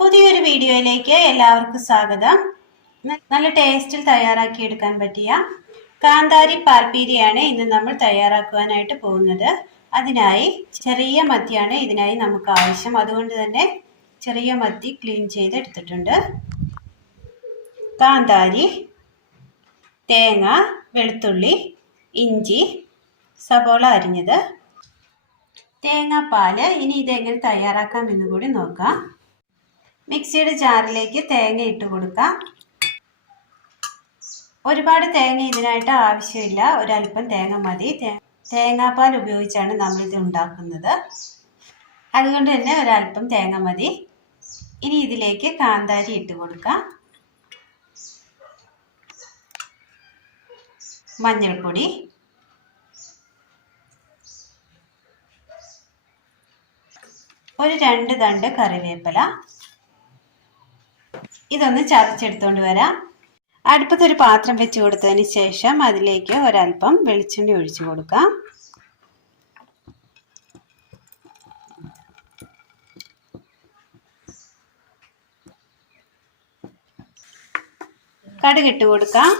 പുതിയൊരു വീഡിയോയിലേക്ക് എല്ലാവർക്കും സ്വാഗതം. നല്ല ടേസ്റ്റിൽ തയ്യാറാക്കി എടുക്കാൻ പറ്റിയ കാന്താരി പാർപ്പീരിയാണ് ഇന്ന് നമ്മൾ തയ്യാറാക്കുവാനായിട്ട് പോകുന്നത്. അതിനായി ചെറിയ മത്തിയാണ് ഇതിനായി നമുക്ക് ആവശ്യം. അതുകൊണ്ട് തന്നെ ചെറിയ മത്തി ക്ലീൻ ചെയ്തെടുത്തിട്ടുണ്ട്. കാന്താരി തേങ്ങ വെളുത്തുള്ളി ഇഞ്ചി സബോള അരിഞ്ഞത്. തേങ്ങാപ്പാൽ ഇനി ഇതെങ്ങനെ തയ്യാറാക്കാം കൂടി നോക്കാം. മിക്സിയുടെ ജാറിലേക്ക് തേങ്ങ ഇട്ട് കൊടുക്കാം. ഒരുപാട് തേങ്ങ ഇതിനായിട്ട് ആവശ്യമില്ല. ഒരല്പം തേങ്ങ മതി. തേങ്ങാപ്പാൽ ഉപയോഗിച്ചാണ് നമ്മളിത് ഉണ്ടാക്കുന്നത്. അതുകൊണ്ട് തന്നെ ഒരല്പം തേങ്ങ മതി. ഇനി ഇതിലേക്ക് കാന്താരി ഇട്ട് കൊടുക്കാം. മഞ്ഞൾപ്പൊടി. ഒരു രണ്ട് തണ്ട് കറിവേപ്പില. ഇതൊന്ന് ചതച്ചെടുത്തോണ്ട് വരാം. അടുപ്പത്തൊരു പാത്രം വെച്ച് കൊടുത്തതിന് ശേഷം അതിലേക്ക് ഒരല്പം വെളിച്ചെണ്ണ ഒഴിച്ചു കൊടുക്കാം. കടുകിട്ട് കൊടുക്കാം.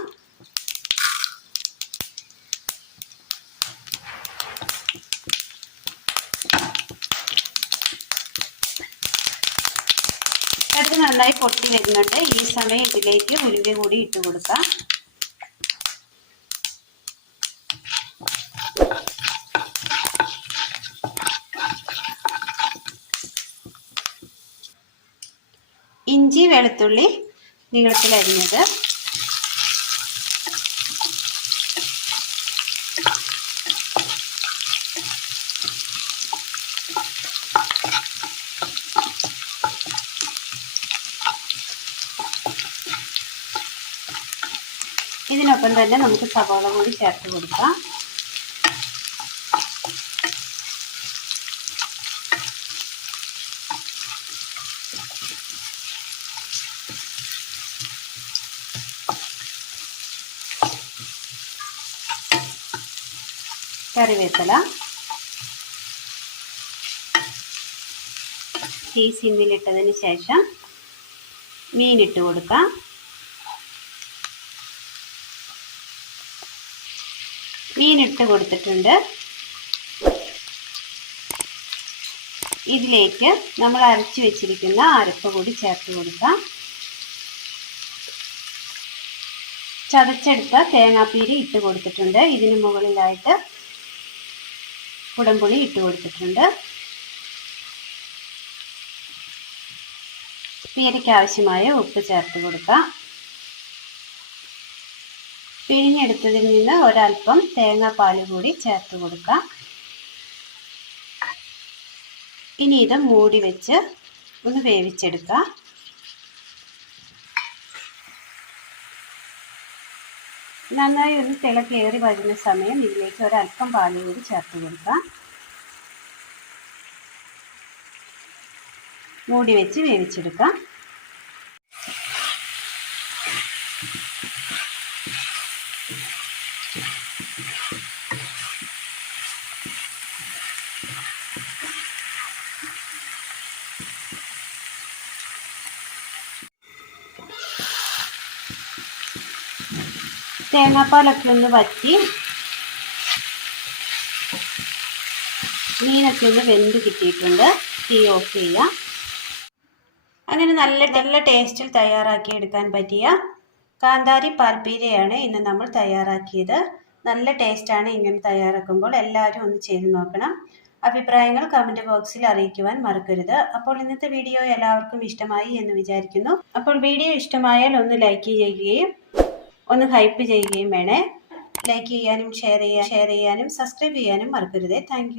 കടുക് നന്നായി പൊട്ടി വരുന്നുണ്ട്. ഈ സമയം ഇതിലേക്ക് ഉലുവ കൂടി ഇട്ട് കൊടുക്കാം. ഇഞ്ചി വെളുത്തുള്ളി നീളത്തിൽ ഇതിനൊപ്പം തന്നെ നമുക്ക് സവാള കൂടി ചേർത്ത് കൊടുക്കാം. കറിവേപ്പില. തീ സിമ്മിലിട്ടതിന് ശേഷം മീനിട്ട് കൊടുക്കാം. മീനിട്ട് കൊടുത്തിട്ടുണ്ട്. ഇതിലേക്ക് നമ്മൾ അരച്ചു വെച്ചിരിക്കുന്ന അരപ്പ് കൂടി ചേർത്ത് കൊടുക്കാം. ചതച്ചെടുത്ത തേങ്ങാപ്പീരി ഇട്ട് കൊടുത്തിട്ടുണ്ട്. ഇതിന് മുകളിലായിട്ട് കുടംപുളി ഇട്ട് കൊടുത്തിട്ടുണ്ട്. പീരയ്ക്ക് ആവശ്യമായ ഉപ്പ് ചേർത്ത് കൊടുക്കാം. പിഴിഞ്ഞെടുത്തതിൽ നിന്ന് ഒരൽപ്പം തേങ്ങാപ്പാൽ കൂടി ചേർത്ത് കൊടുക്കാം. ഇനി ഇത് മൂടി വെച്ച് ഒന്ന് വേവിച്ചെടുക്കാം. നന്നായി ഒന്ന് തിളക്കേറി വരുന്ന സമയം ഇതിലേക്ക് ഒരൽപ്പം പാൽ കൂടി ചേർത്ത് കൊടുക്കാം. മൂടി വെച്ച് വേവിച്ചെടുക്കാം. തേങ്ങാപ്പാലൊക്കെ ഒന്ന് വറ്റി മീനൊക്കെ ഒന്ന് വെന്ത് കിട്ടിയിട്ടുണ്ട്. തീ ഓഫ് ചെയ്യാം. അങ്ങനെ നല്ല നല്ല ടേസ്റ്റിൽ തയ്യാറാക്കി എടുക്കാൻ പറ്റിയ കാന്താരി പാൽപ്പീരയാണ് ഇന്ന് നമ്മൾ തയ്യാറാക്കിയത്. നല്ല ടേസ്റ്റാണ് ഇങ്ങനെ തയ്യാറാക്കുമ്പോൾ എല്ലാവരും ഒന്ന് ചെയ്ത് നോക്കണം. അഭിപ്രായങ്ങൾ കമന്റ് ബോക്സിൽ അറിയിക്കുവാൻ മറക്കരുത്. അപ്പോൾ ഇന്നത്തെ വീഡിയോ എല്ലാവർക്കും ഇഷ്ടമായി എന്ന് വിചാരിക്കുന്നു. അപ്പോൾ വീഡിയോ ഇഷ്ടമായാൽ ഒന്ന് ലൈക്ക് ചെയ്യുകയും ഒന്ന് ഹൈപ്പ് ചെയ്യുകയും വേണേ. ലൈക്ക് ചെയ്യാനും ഷെയർ ചെയ്യാൻ ഷെയർ ചെയ്യാനും സബ്സ്ക്രൈബ് ചെയ്യാനും മറക്കരുതേ. താങ്ക്